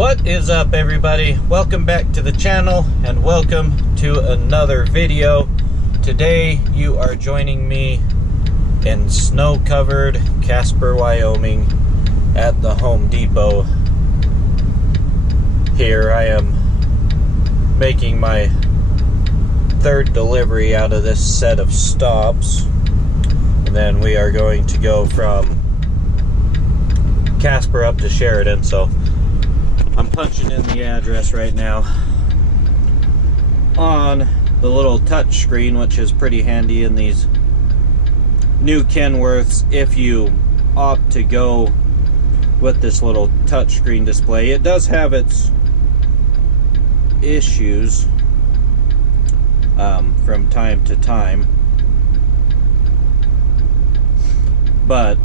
What is up, everybody? Welcome back to the channel and welcome to another video. Today you are joining me in snow-covered Casper, Wyoming at the Home Depot. Here I am making my third delivery out of this set of stops, and then we are going to go from Casper up to Sheridan. So I'm punching in the address right now on the little touch screen, which is pretty handy in these new Kenworths. If you opt to go with this little touch screen display, it does have its issues from time to time, but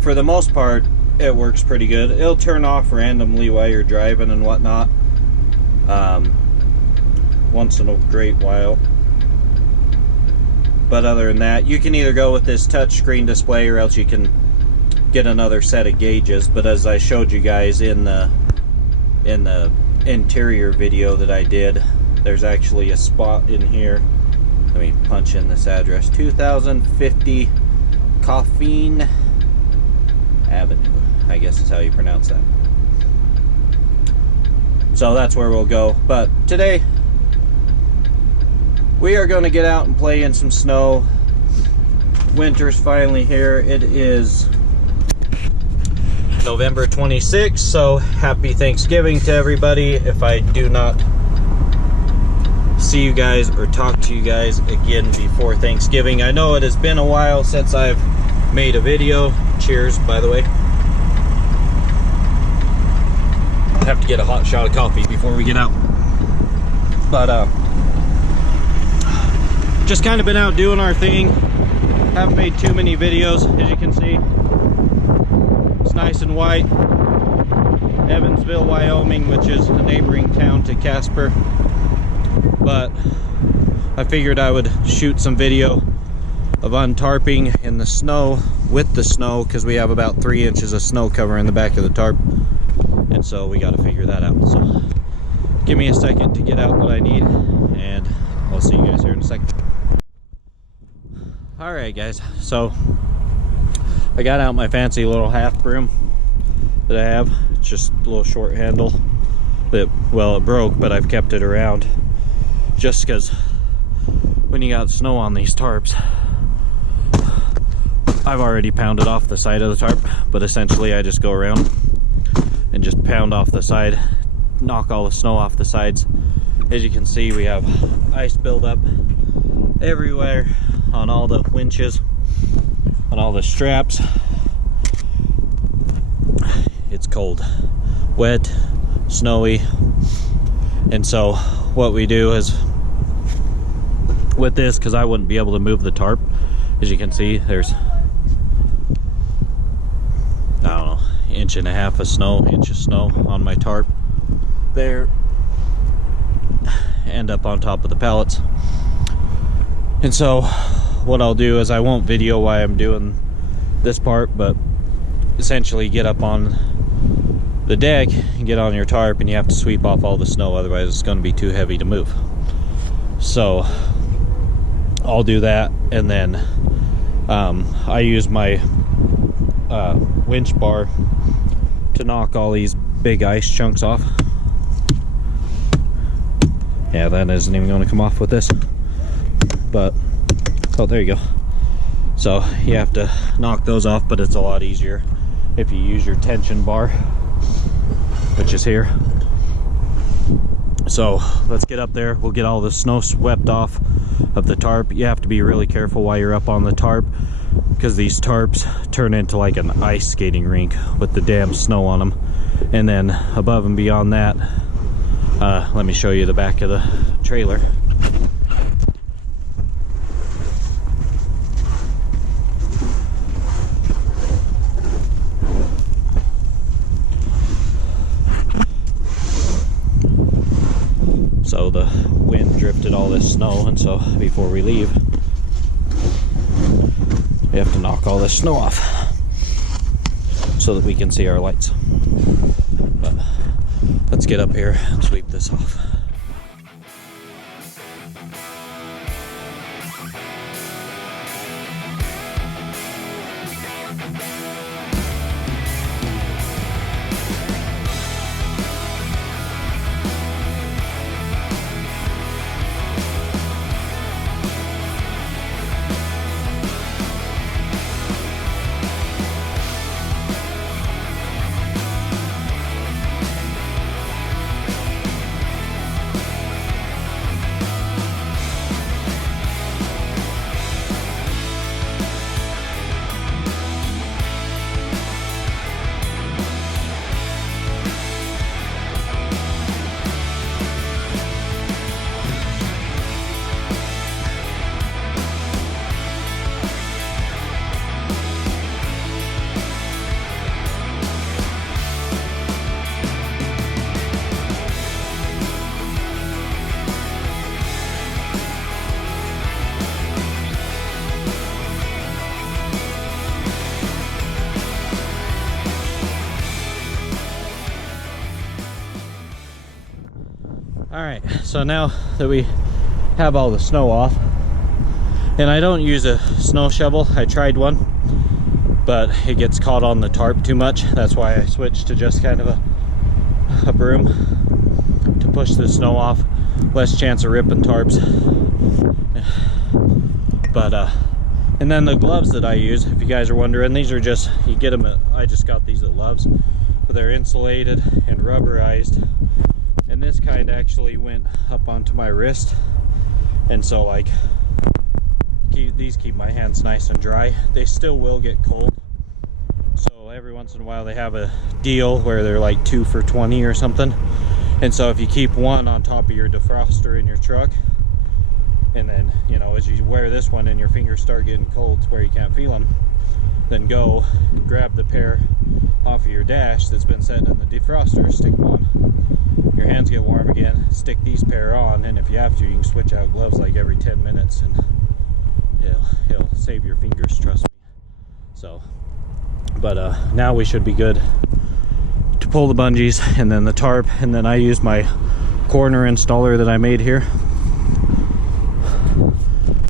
for the most part it works pretty good. It'll turn off randomly while you're driving and whatnot, once in a great while. But other than that, you can either go with this touchscreen display or else you can get another set of gauges. But as I showed you guys in the interior video that I did, there's actually a spot in here. Let me punch in this address: 2050 Coffeen Avenue, I guess is how you pronounce that. So that's where we'll go. But today we are going to get out and play in some snow. Winter's finally here. It is November 26th, so happy Thanksgiving to everybody if I do not see you guys or talk to you guys again before Thanksgiving. I know it has been a while since I've made a video. Cheers, by the way. I have to get a hot shot of coffee before we get out. But just kind of been out doing our thing. Haven't made too many videos, as you can see. It's nice and white. Evansville, Wyoming, which is a neighboring town to Casper. But I figured I would shoot some video of untarping in the snow, with the snow, because we have about 3 inches of snow cover in the back of the tarp, and so we got to figure that out. So give me a second to get out what I need, and I'll see you guys here in a second. Alright guys, so I got out my fancy little half broom that I have. It's just a little short handle that, well, it broke, but I've kept it around just because when you got snow on these tarps, I've already pounded off the side of the tarp, but essentially I just go around and just pound off the side, knock all the snow off the sides. As you can see, we have ice buildup everywhere on all the winches, on all the straps. It's cold, wet, snowy, and so what we do is with this, because I wouldn't be able to move the tarp, as you can see, there's, I don't know, 1.5 inches of snow, inch of snow on my tarp there, and up on top of the pallets. And so what I'll do is, I won't video why I'm doing this part, but essentially get up on the deck and get on your tarp, and you have to sweep off all the snow, otherwise it's going to be too heavy to move. So I'll do that, and then I use my winch bar to knock all these big ice chunks off. Yeah, that isn't even going to come off with this, but oh, there you go. So you have to knock those off, but it's a lot easier if you use your tension bar, which is here. So let's get up there. We'll get all the snow swept off of the tarp. You have to be really careful while you're up on the tarp, because these tarps turn into like an ice skating rink with the damn snow on them. And then above and beyond that, let me show you the back of the trailer. So the wind drifted all this snow, and so before we leave, we have to knock all this snow off. so that we can see our lights. But let's get up here and sweep this off. Alright, so now that we have all the snow off, and I don't use a snow shovel, I tried one, but it gets caught on the tarp too much. That's why I switched to just kind of a broom to push the snow off. Less chance of ripping tarps. But, and then the gloves that I use, if you guys are wondering, these are just, you get them at, I just got these at Love's, but they're insulated and rubberized. And this kind actually went up onto my wrist, and so like these keep my hands nice and dry. They still will get cold, so every once in a while they have a deal where they're like 2 for $20 or something. And so if you keep one on top of your defroster in your truck, and then, you know, as you wear this one and your fingers start getting cold to where you can't feel them, then go grab the pair off of your dash that's been sitting in the defroster, stick them on. Your hands get warm again, stick these pair on, and if you have to, you can switch out gloves like every 10 minutes, and it'll save your fingers, trust me. So, but now we should be good to pull the bungees and then the tarp, and then I use my corner installer that I made here.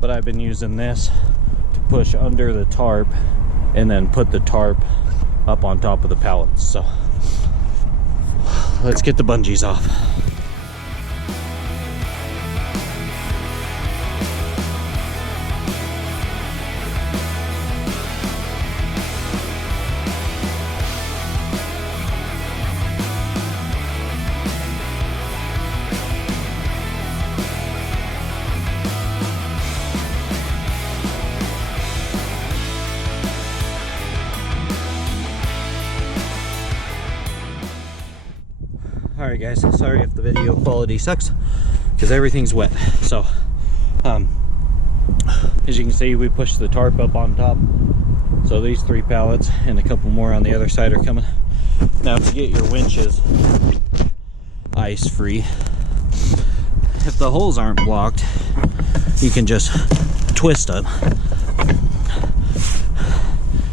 But I've been using this to push under the tarp and then put the tarp up on top of the pallets. So let's get the bungees off. Alright guys, sorry if the video quality sucks, because everything's wet. So, as you can see, we pushed the tarp up on top. So these 3 pallets and a couple more on the other side are coming. Now to get your winches ice free, if the holes aren't blocked, you can just twist them.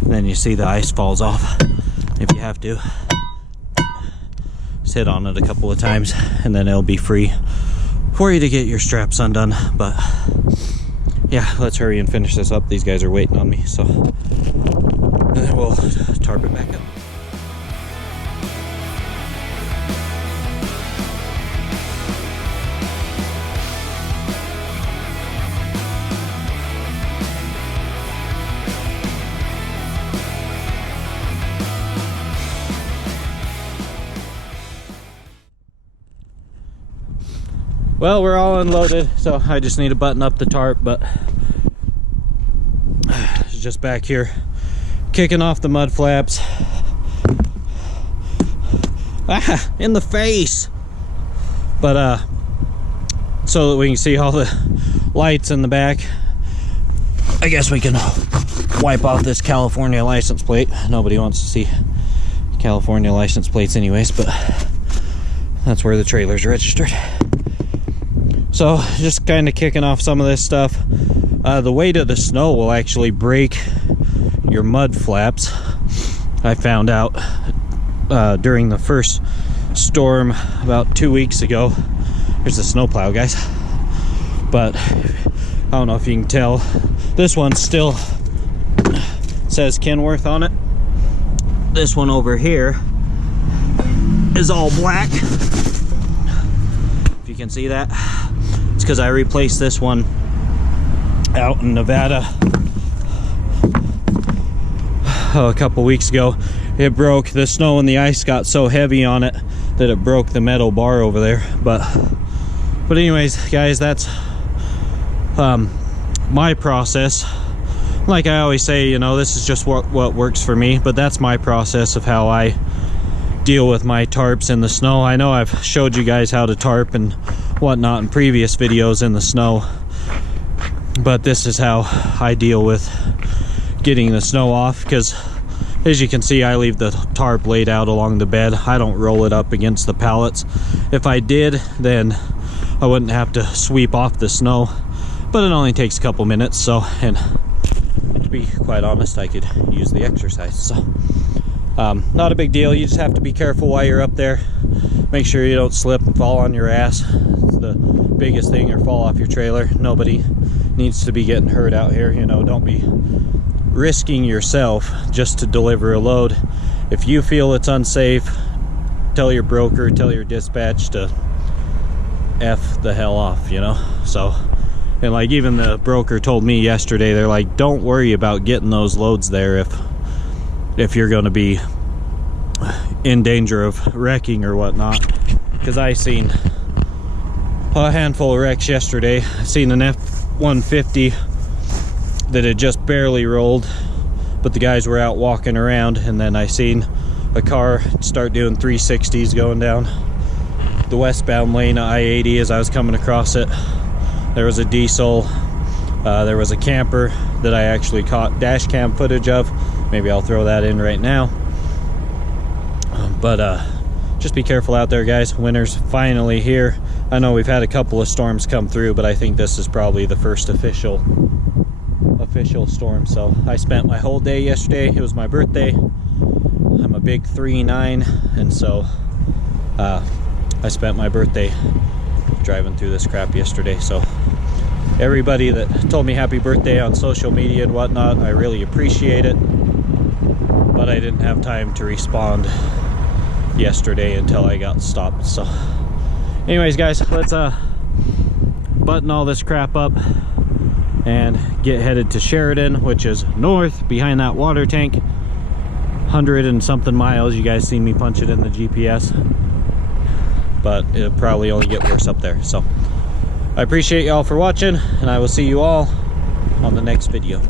And then you see the ice falls off if you have to. Hit on it a couple of times and then it'll be free for you to get your straps undone. But yeah, let's hurry and finish this up. These guys are waiting on me, so and then we'll tarp it back up. Well, we're all unloaded, so I just need to button up the tarp, but it's just back here kicking off the mud flaps. Ah, in the face! But so that we can see all the lights in the back, I guess we can wipe off this California license plate. Nobody wants to see California license plates anyways, but that's where the trailer's registered. So just kind of kicking off some of this stuff. The weight of the snow will actually break your mud flaps, I found out during the first storm about 2 weeks ago. Here's the snowplow, guys. But I don't know if you can tell, this one still says Kenworth on it. This one over here is all black. If you can see that, it's because I replaced this one out in Nevada a couple weeks ago. It broke. The snow and the ice got so heavy on it that it broke the metal bar over there. But anyways, guys, that's my process. Like I always say, you know, this is just what works for me, but that's my process of how I deal with my tarps in the snow. I know I've showed you guys how to tarp and whatnot in previous videos in the snow, but this is how I deal with getting the snow off, because as you can see, I leave the tarp laid out along the bed. I don't roll it up against the pallets. If I did, then I wouldn't have to sweep off the snow, but it only takes a couple minutes. So, and to be quite honest, I could use the exercise. So not a big deal. You just have to be careful while you're up there. Make sure you don't slip and fall on your ass. It's the biggest thing, or fall off your trailer. Nobody needs to be getting hurt out here. You know, don't be risking yourself just to deliver a load. If you feel it's unsafe, tell your broker, tell your dispatch to F the hell off, you know. So, and like even the broker told me yesterday, they're like, don't worry about getting those loads there if you're going to be in danger of wrecking or whatnot. Because I seen a handful of wrecks yesterday. I seen an F-150 that had just barely rolled, but the guys were out walking around, and then I seen a car start doing 360s going down the westbound lane of I-80 as I was coming across it. There was a diesel, there was a camper that I actually caught dash cam footage of. Maybe I'll throw that in right now. But just be careful out there, guys. Winter's finally here. I know we've had a couple of storms come through, but I think this is probably the first official storm. So I spent my whole day yesterday. It was my birthday. I'm a big 3'9", and so I spent my birthday driving through this crap yesterday. So everybody that told me happy birthday on social media and whatnot, I really appreciate it, but I didn't have time to respond yesterday until I got stopped. So anyways, guys, let's button all this crap up and get headed to Sheridan, which is north behind that water tank. 100 and something miles. You guys seen me punch it in the GPS, but it'll probably only get worse up there. So I appreciate y'all for watching, and I will see you all on the next video.